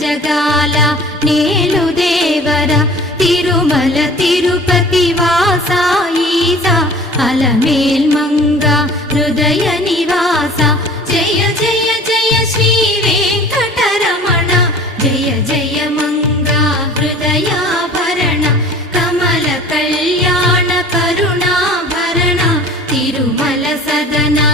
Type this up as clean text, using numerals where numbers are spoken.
జగాల నేలు దేవర తిరుమల తిరుపతి వాసా ఈసా అలమేల్ మంగ హృదయ నివాస జయ జయ జయ శ్రీ వెంకటరమణ జయ జయ మంగ హృదయాభరణ కమల కళ్యాణ కరుణాభరణ తిరుమల సదనా